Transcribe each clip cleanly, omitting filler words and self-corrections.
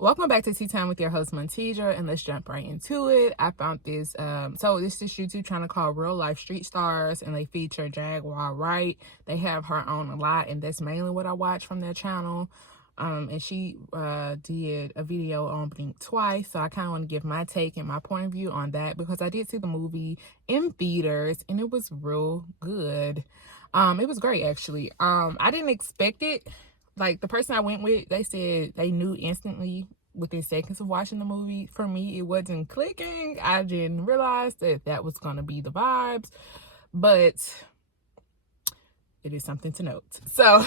Welcome back to Tea Time with your host Montija, and let's jump right into it. I found this this YouTube channel called Real Life Street Stars, and they feature Jaguar Wright. They have her on a lot, and that's mainly what I watch from their channel. And she did a video on Blink Twice, so I kind of want to give my take and my point of view on that because I did see the movie in theaters and it was real good. It was great actually. I didn't expect it. Like, the person I went with, they said they knew instantly within seconds of watching the movie. For me, it wasn't clicking. I didn't realize that was going to be the vibes. But it is something to note. So,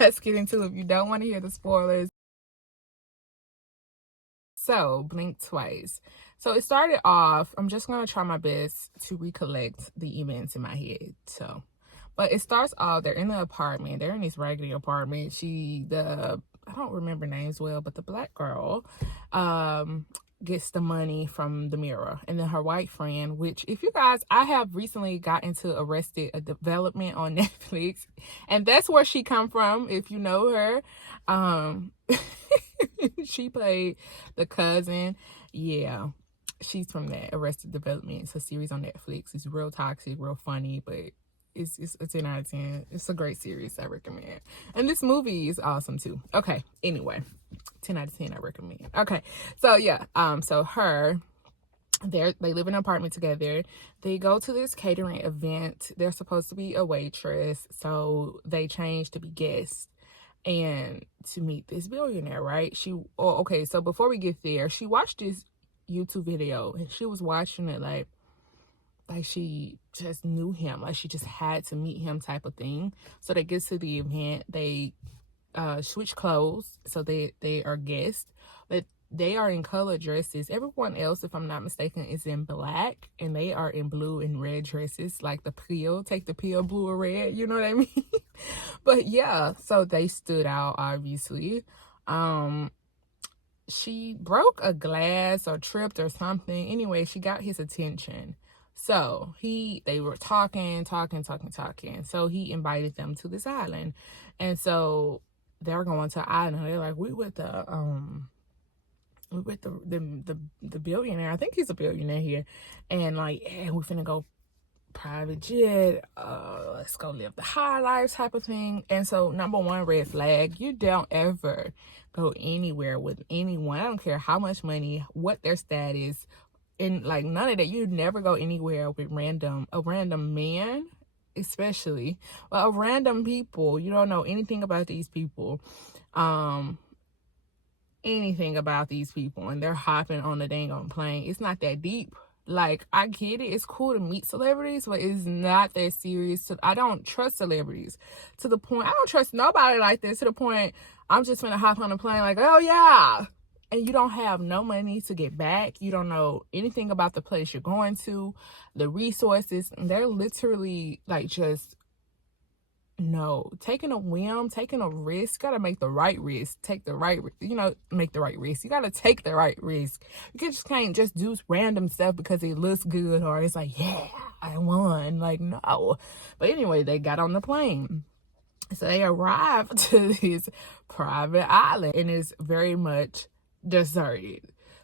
let's get into it if you don't want to hear the spoilers. So, Blink Twice. So, it started off, I'm just going to try my best to recollect the events in my head. But it starts off, they're in the apartment. They're in this raggedy apartment. I don't remember names well, but the black girl gets the money from the mirror. And then her white friend, which, if you guys, I have recently got into Arrested Development on Netflix. And that's where she come from, if you know her. She played the cousin. Yeah, she's from that Arrested Development. It's a series on Netflix. It's real toxic, real funny, but it's a 10 out of 10. It's a great series. I recommend. And this movie is awesome too. Okay, anyway, 10 out of 10 I recommend. Okay, so yeah, they live in an apartment together. They go to this catering event. They're supposed to be a waitress, so they change to be guests and to meet this billionaire, right? Okay, so before we get there, she watched this YouTube video and she was watching it like she just knew him, like she just had to meet him type of thing. So they get to the event, they switch clothes, so they are guests, but they are in color dresses. Everyone else, if I'm not mistaken, is in black, and they are in blue and red dresses, like the pill, take the pill, blue or red, you know what I mean? But yeah, so they stood out, obviously. She broke a glass or tripped or something. Anyway, she got his attention. So they were talking. So he invited them to this island. And so they're going to an island. They're like, we with the billionaire. I think he's a billionaire here. And like, yeah, we finna go private jet. Let's go live the high life type of thing. And so, number one red flag, you don't ever go anywhere with anyone. I don't care how much money, what their status, and like none of that. You never go anywhere with a random man, especially, well, random people. You don't know anything about these people, and they're hopping on the dang on plane. It's not that deep. Like, I get it, it's cool to meet celebrities, but it's not that serious. I don't trust celebrities to the point, I don't trust nobody like this to the point I'm just gonna hop on a plane like, oh yeah, and you don't have no money to get back. You don't know anything about the place you're going to, the resources. And they're literally like just, no, taking a whim, taking a risk. You gotta make the right risk. Make the right risk. You gotta take the right risk. You just can't just do random stuff because it looks good or it's like, yeah, I won. Like, no. But anyway, they got on the plane. So they arrived to this private island, and it's very much deserted.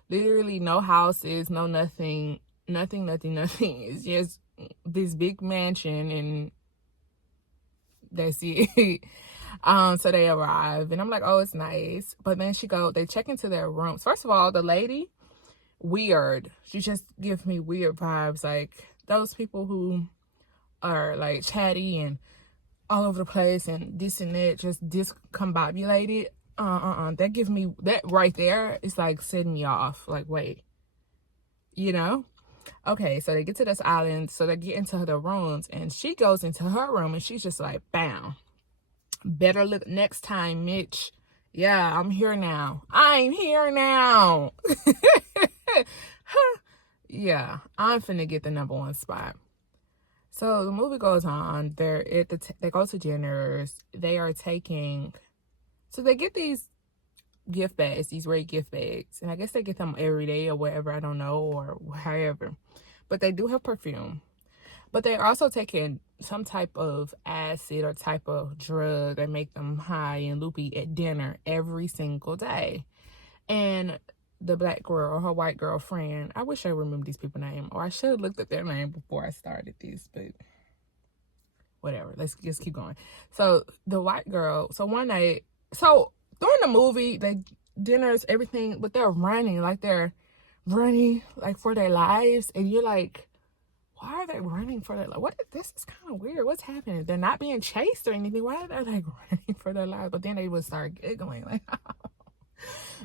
Literally no houses, no nothing. It's just this big mansion, and that's it. So they arrive, and I'm like, oh, it's nice. But then they check into their rooms. First of all, the lady, weird. She just gives me weird vibes, like those people who are like chatty and all over the place and this and that, just discombobulated. That gives me, that right there is like setting me off. Like, wait, okay, so they get to this island, so they get into the rooms, and she goes into her room, and she's just like, bam, better look next time, Mitch. Yeah, I'm here now. I'm here now. Yeah, I'm finna get the number one spot. So the movie goes on. They go to dinners. They get these gift bags, these red gift bags, and I guess they get them every day or whatever, I don't know, or however. But they do have perfume. But they're also taking some type of acid or type of drug that make them high and loopy at dinner every single day. And the black girl, her white girlfriend, I wish I remembered these people's name, or I should have looked at their name before I started this, but whatever. Let's just keep going. So the white girl, so one night, so during the movie, they dinners, everything, but they're running like for their lives, and you're like, why are they running for their life? This is kind of weird. What's happening? They're not being chased or anything. Why are they like running for their lives? But then they would start giggling like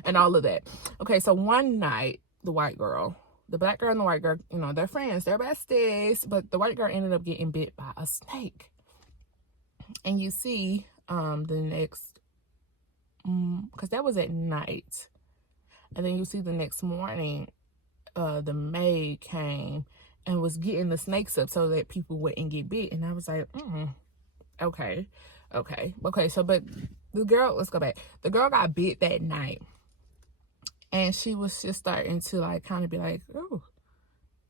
and all of that. Okay, so one night, the white girl, the black girl and the white girl, they're friends, they're besties, but the white girl ended up getting bit by a snake. And you see the next, because that was at night, and then you see the next morning, the maid came and was getting the snakes up so that people wouldn't get bit. And I was like, okay. So, but the girl, let's go back. The girl got bit that night, and she was just starting to like kind of be like, oh,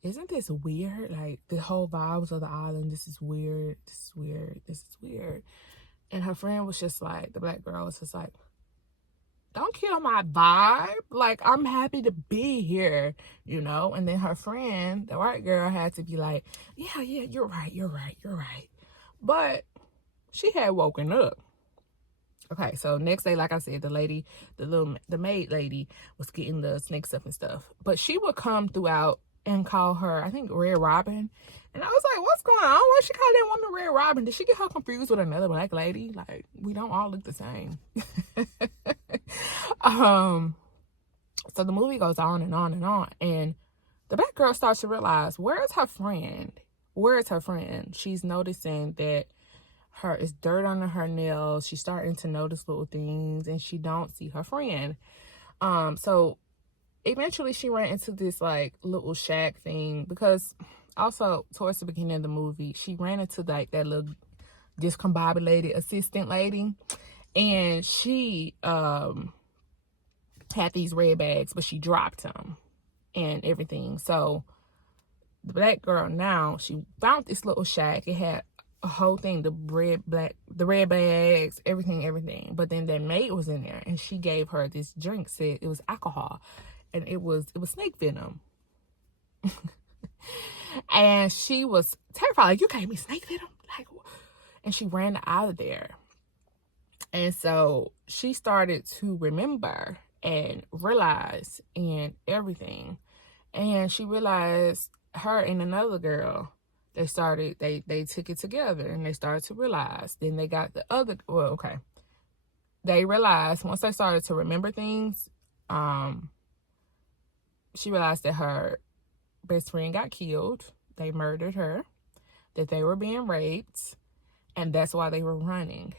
isn't this weird? Like the whole vibes of the island, this is weird. And her friend was just like, the black girl was just like, don't kill my vibe. Like, I'm happy to be here, And then her friend, the white girl, had to be like, yeah, you're right. But she had woken up. Okay, so next day, like I said, the maid lady was getting the snakes up and stuff. But she would come throughout and call her, I think, Red Robin. And I was like, what's going on? Why she call that woman Red Robin? Did she get her confused with another black lady? Like, we don't all look the same. So the movie goes on and on and on. And the black girl starts to realize, where's her friend? She's noticing that is dirt under her nails. She's starting to notice little things, and she don't see her friend. So eventually she ran into this like little shack thing, because also towards the beginning of the movie, she ran into like that little discombobulated assistant lady, and she had these red bags, but she dropped them and everything. So the black girl, now she found this little shack. It had a whole thing, the red bags, everything. But then that maid was in there, and she gave her this drink, said it was alcohol, and it was snake venom. And she was terrified, like, you gave me snake venom? Like, and she ran out of there. And so she started to remember and realize and everything. And she realized her and another girl, they took it together, and they started to realize. Then they got the other, they realized once they started to remember things, she realized that her best friend got killed. They murdered her, that they were being raped, and that's why they were running.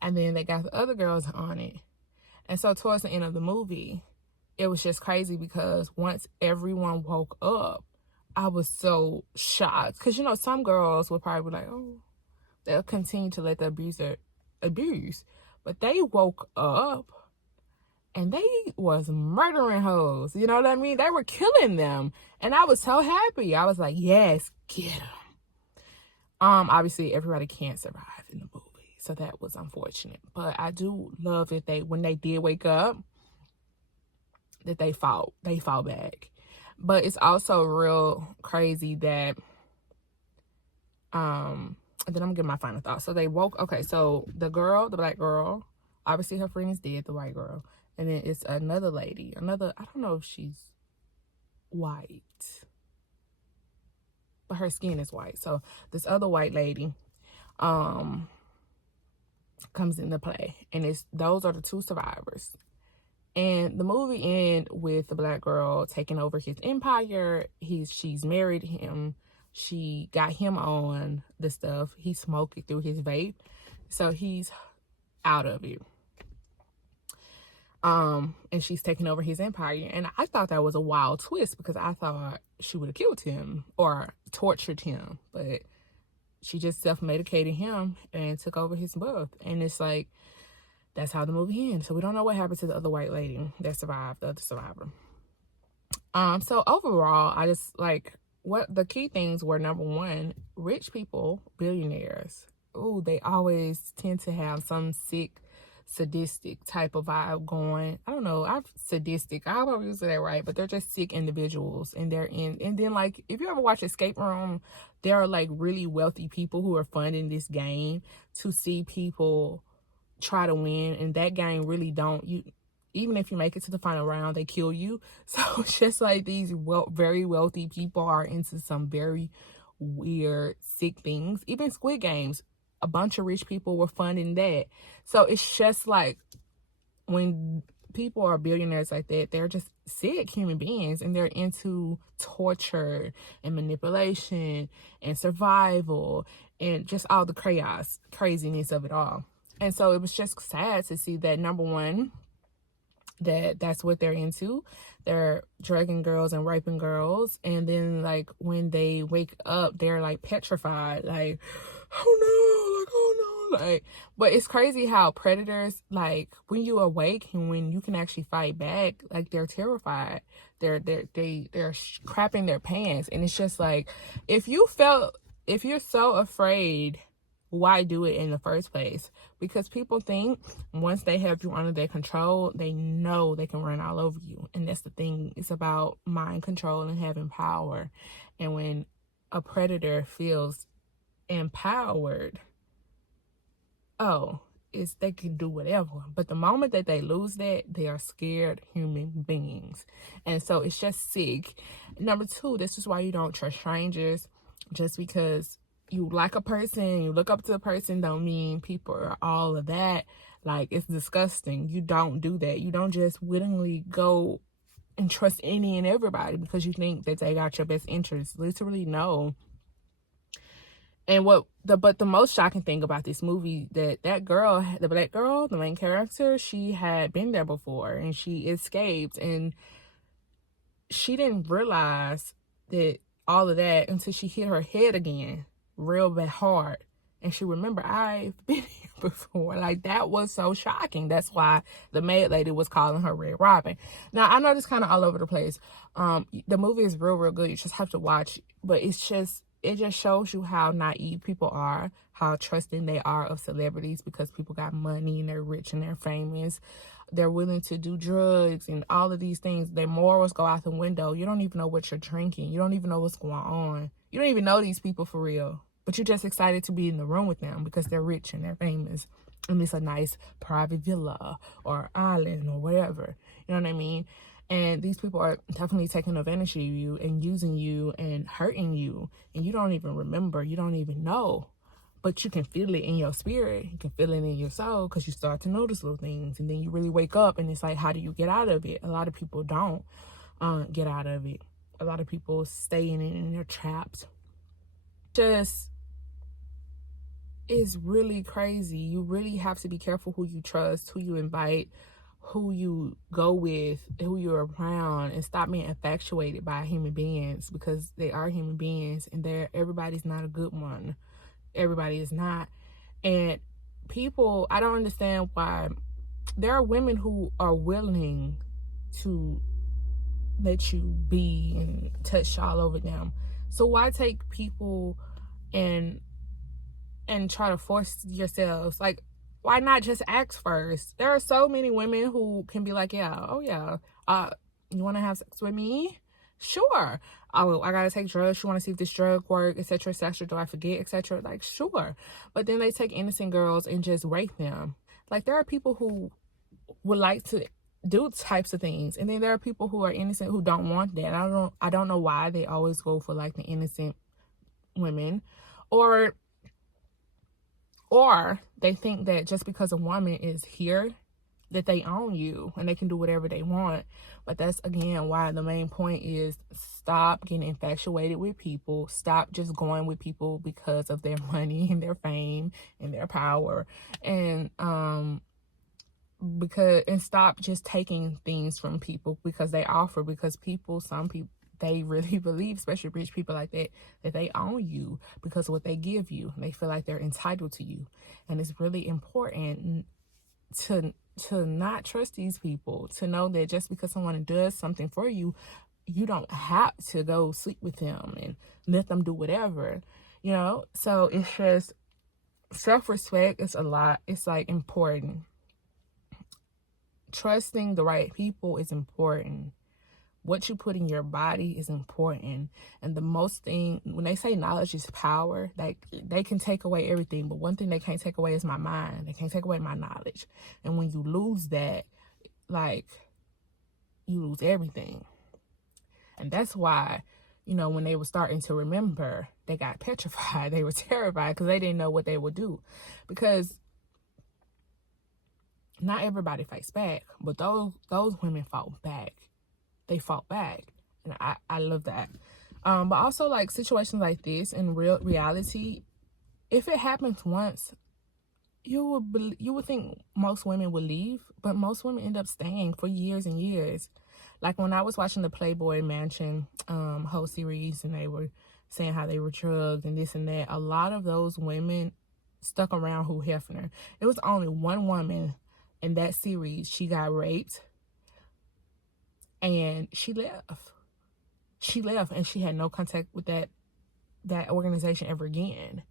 And then they got the other girls on it. And so towards the end of the movie, it was just crazy, because once everyone woke up, I was so shocked. Because, some girls would probably be like, oh, they'll continue to let the abuser abuse. But they woke up, and they was murdering hoes. You know what I mean? They were killing them. And I was so happy. I was like, yes, get them. Obviously, everybody can't survive in the movie. So that was unfortunate. But I do love that when they did wake up, that they fought back. But it's also real crazy that, and then I'm gonna give my final thoughts. So they woke, so the black girl, obviously her friend is dead, the white girl. And then it's another lady, I don't know if she's white, but her skin is white. So this other white lady, comes into play, and those are the two survivors. And the movie ends with the black girl taking over his empire. She's married him. She got him on the stuff. He smoked it through his vape, so he's out of it. And she's taking over his empire. And I thought that was a wild twist, because I thought she would have killed him or tortured him, but she just self-medicated him and took over his birth. And it's like, that's how the movie ends. So we don't know what happened to the other white lady that survived, the other survivor. So overall, I just like, what the key things were: number one, rich people, billionaires. Ooh, they always tend to have some sick sadistic type of vibe going. I don't know. I'm sadistic. I hope I'm using that right, but they're just sick individuals, and they're in. And then, like, if you ever watch Escape Room, there are like really wealthy people who are funding this game to see people try to win, and that game really don't you. Even if you make it to the final round, they kill you. So it's just like these very wealthy people are into some very weird, sick things. Even Squid Games, a bunch of rich people were funding that. So it's just like when people are billionaires like that, they're just sick human beings, and they're into torture and manipulation and survival and just all the craziness of it all. And so it was just sad to see that, number one, that's what they're into. They're drugging girls and raping girls, and then like when they wake up, they're like petrified, like, oh no, like, oh no, like. But it's crazy how predators, like, when you awake and when you can actually fight back, like, they're terrified. They're crapping their pants, and it's just like, if you're so afraid, why do it in the first place? Because people think once they have you under their control, they know they can run all over you. And that's the thing. It's about mind control and having power. And when a predator feels empowered, they can do whatever. But the moment that they lose that, they are scared human beings. And so it's just sick. Number two, this is why you don't trust strangers. Just because you like a person, you look up to a person, don't mean people are all of that. Like, it's disgusting. You don't do that. You don't just willingly go and trust any and everybody because you think that they got your best interests. Literally, no. And but the most shocking thing about this movie, that girl, the black girl, the main character, she had been there before and she escaped, and she didn't realize that all of that until she hit her head again real bad hard, and she remembered, I've been here before. Like, that was so shocking. That's why the maid lady was calling her Red Robin. Now, I know this kind of all over the place. The movie is real good. You just have to watch, but it just shows you how naive people are, how trusting they are of celebrities because people got money and they're rich and they're famous. They're willing to do drugs and all of these things. Their morals go out the window. You don't even know what you're drinking. You don't even know what's going on. You don't even know these people for real. But you're just excited to be in the room with them because they're rich and they're famous. And it's a nice private villa or island or whatever. You know what I mean? And these people are definitely taking advantage of you and using you and hurting you. And you don't even remember. You don't even know. But you can feel it in your spirit. You can feel it in your soul because you start to notice little things. And then you really wake up and it's like, how do you get out of it? A lot of people don't get out of it. A lot of people stay in it and they're trapped. Just is really crazy. You really have to be careful who you trust, who you invite, who you go with, who you're around, and stop being infatuated by human beings because they are human beings and everybody's not a good one. Everybody is not. And people, I don't understand why there are women who are willing to let you be and touch all over them. So why take people and try to force yourselves? Like, why not just ask first? There are so many women who can be like, yeah, oh yeah, you want to have sex with me? Sure. Oh, I gotta take drugs. You want to see if this drug work, etc., etc. Do I forget, etc.? Like, sure. But then they take innocent girls and just rape them. Like, there are people who would like to do types of things, and then there are people who are innocent who don't want that. I don't know why they always go for like the innocent women, or they think that just because a woman is here that they own you and they can do whatever they want. But that's again why the main point is stop getting infatuated with people. Stop just going with people because of their money and their fame and their power, and stop just taking things from people because they offer, because some people they really believe, especially rich people like that they own you because of what they give you. They feel like they're entitled to you. And it's really important to not trust these people, to know that just because someone does something for you, you don't have to go sleep with them and let them do whatever, you know? So it's just self-respect is a lot. It's like important. trusting the right people is important. What you put in your body is important. And the most thing, when they say knowledge is power, like, they can take away everything, but one thing they can't take away is my mind. They can't take away my knowledge. And when you lose that, like, you lose everything. And that's why, you know, when they were starting to remember, they got petrified. They were terrified because they didn't know what they would do. Because not everybody fights back, but those women fought back. They fought back, and I love that. But also, like, situations like this in reality, if it happens once, you would think most women would leave, but most women end up staying for years and years. Like, when I was watching the Playboy Mansion whole series, and they were saying how they were drugged and this and that, a lot of those women stuck around Hugh Hefner. It was only one woman in that series. She got raped, and she left. She left, and she had no contact with that organization ever again.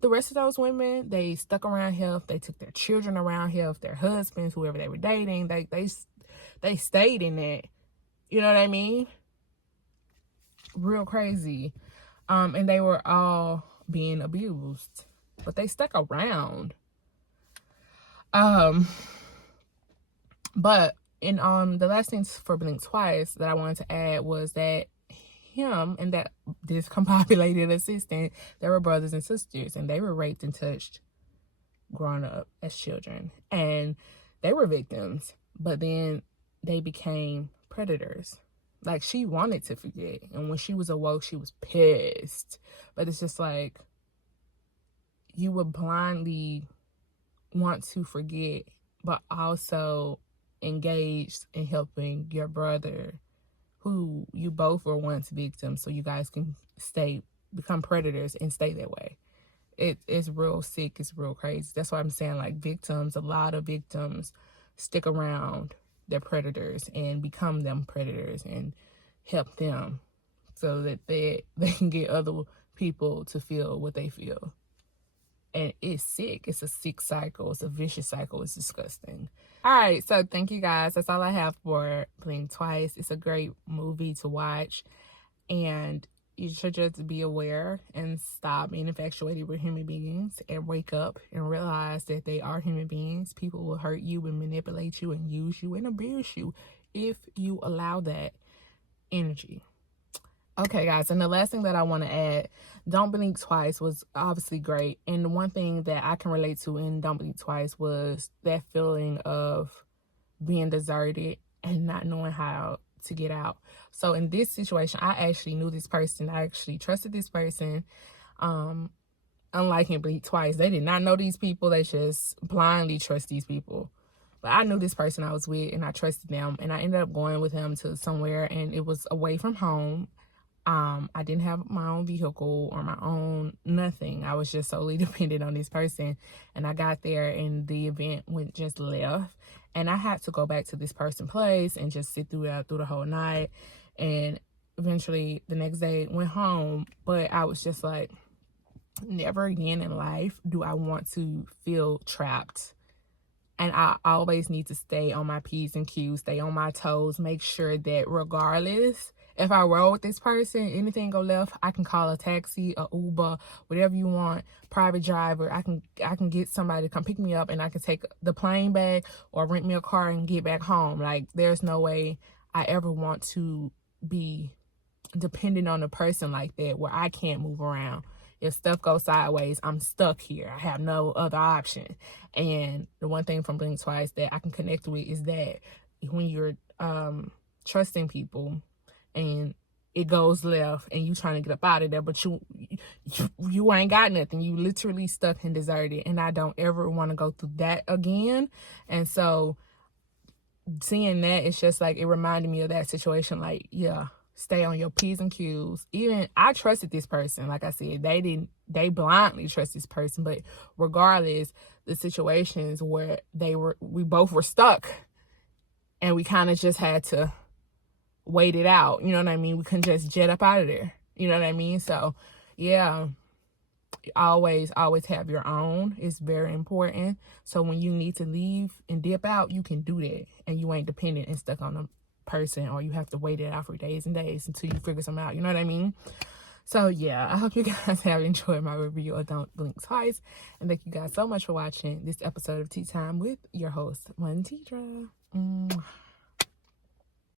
The rest of those women, they stuck around Heath. They took their children around Heath, their husbands, whoever they were dating. They stayed in that. You know what I mean? Real crazy. And they were all being abused, but they stuck around. But the last thing for Blink Twice that I wanted to add was that him and that discombobulated assistant, they were brothers and sisters, and they were raped and touched growing up as children, and they were victims, but then they became predators. Like, she wanted to forget, and when she was awoke, she was pissed. But it's just like, you would blindly want to forget, but also engaged in helping your brother, who you both were once victims, so you guys can become predators and stay that way. It's real sick. It's real crazy. That's why I'm saying, like, a lot of victims stick around their predators and become them predators and help them so that they can get other people to feel what they feel. And it's sick. It's a sick cycle. It's a vicious cycle. It's disgusting. All right, so thank you guys. That's all I have for Blink Twice. It's a great movie to watch, and you should just be aware and stop being infatuated with human beings and wake up and realize that they are human beings. People will hurt you and manipulate you and use you and abuse you if you allow that energy. Okay, guys, and the last thing that I want to add, Don't Blink Twice was obviously great. And the one thing that I can relate to in Don't Blink Twice was that feeling of being deserted and not knowing how to get out. So in this situation, I actually knew this person. I actually trusted this person. Unlike in Blink Twice, they did not know these people. They just blindly trust these people. But I knew this person I was with, and I trusted them. And I ended up going with him to somewhere, and it was away from home. I didn't have my own vehicle or my own nothing. I was just solely dependent on this person. And I got there, and the event went just left. And I had to go back to this person's place and just sit through the whole night. And eventually the next day went home. But I was just like, never again in life do I want to feel trapped. And I always need to stay on my P's and Q's, stay on my toes, make sure that regardless, if I roll with this person, anything go left, I can call a taxi, a Uber, whatever you want, private driver. I can get somebody to come pick me up, and I can take the plane back or rent me a car and get back home. Like, there's no way I ever want to be dependent on a person like that where I can't move around. If stuff goes sideways, I'm stuck here. I have no other option. And the one thing from Blink Twice that I can connect with is that when you're trusting people and it goes left and you trying to get up out of there, but you ain't got nothing. You literally stuck and deserted. And I don't ever want to go through that again. And so seeing that, it's just like, it reminded me of that situation. Like, yeah, stay on your P's and Q's. Even I trusted this person. Like I said, they blindly trust this person. But regardless, the situations where we both were stuck and we kind of just had to wait it out. You know what I mean? We couldn't just jet up out of there. You know what I mean? So, yeah, always have your own. It's very important. So when you need to leave and dip out, you can do that, and you ain't dependent and stuck on a person, or you have to wait it out for days and days until you figure something out. You know what I mean? So yeah, I hope you guys have enjoyed my review of Don't Blink Twice, and thank you guys so much for watching this episode of Tea Time with your host, One Tidra.